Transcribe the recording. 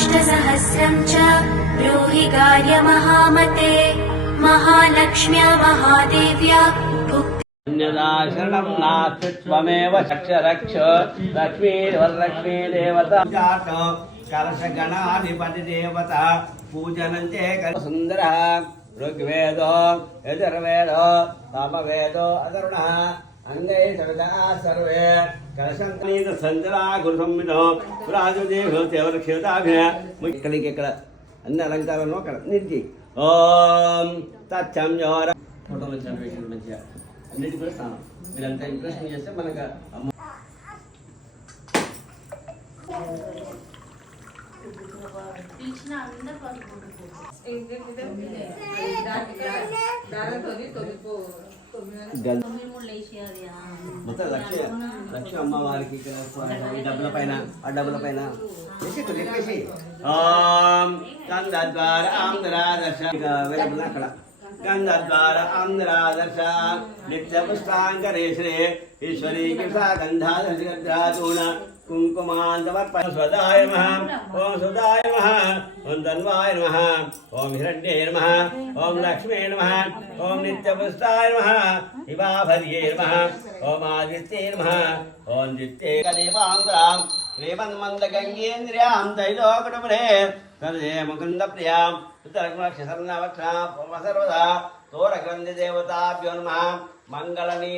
नामाष्टसहस्रं च ब्रूहि कार्यमहामते महालक्ष्म्या महादेव्या अन्यदा शरणं नास्ति त्वमेव रक्ष लक्ष्मी वरलक्ष्मी देवता कलशगणाधिपति देवता पूजनं चे सुन्दरः ऋग्वेदो यजुर्वेदो सामवेदो अथर्वणः अंगे सर्वे कलशंकनीत संजरा गुरुसंविदो पुराजुदेवो देवरक्षिताभिः मुक्कलिके ఇక్కడ అన్ని అలంకారాలను అక్కడ నిలిచి ఓం తచ్చం యోర ఫోటోలు చదివేషన్ మంచిగా అన్నిటి కూడా స్థానం మీరంతా ఇంప్రెషన్ చేస్తే మనకు మొత్తం లక్ష్మి అమ్మవారికి ఈ డబ్బుల పైన ఆ డబ్బుల పైన చెప్పేసి గంధద్వార ఆంధ్రాదర్శ అక్కడ గంధద్వార ఆంధ్రాదర్శ నిత్య పుష్పాంకరేశ్వరే ఈశ్వరీ కృషా గంధాదర్శూణ कुंकुमांतवर्पण स्वदाय नमः ओम सुदाय नमः ओम धन्वाय नमः ओम हिरण्ये नमः ओम लक्ष्मे नमः ओम नित्यपुष्टाय नमः शिवाभर्ये नमः ओम आदित्ये नमः ओम दित्ये कलेवांगरां रेवन्मन्दगङ्गेन्द्रियां तैलोकटुपरे तदे मुकुन्दप्रियां उत्तरग्नक्षसर्णवक्षां सर्वदा तोरग्रन्थिदेवताभ्यो नमः मङ्गलनी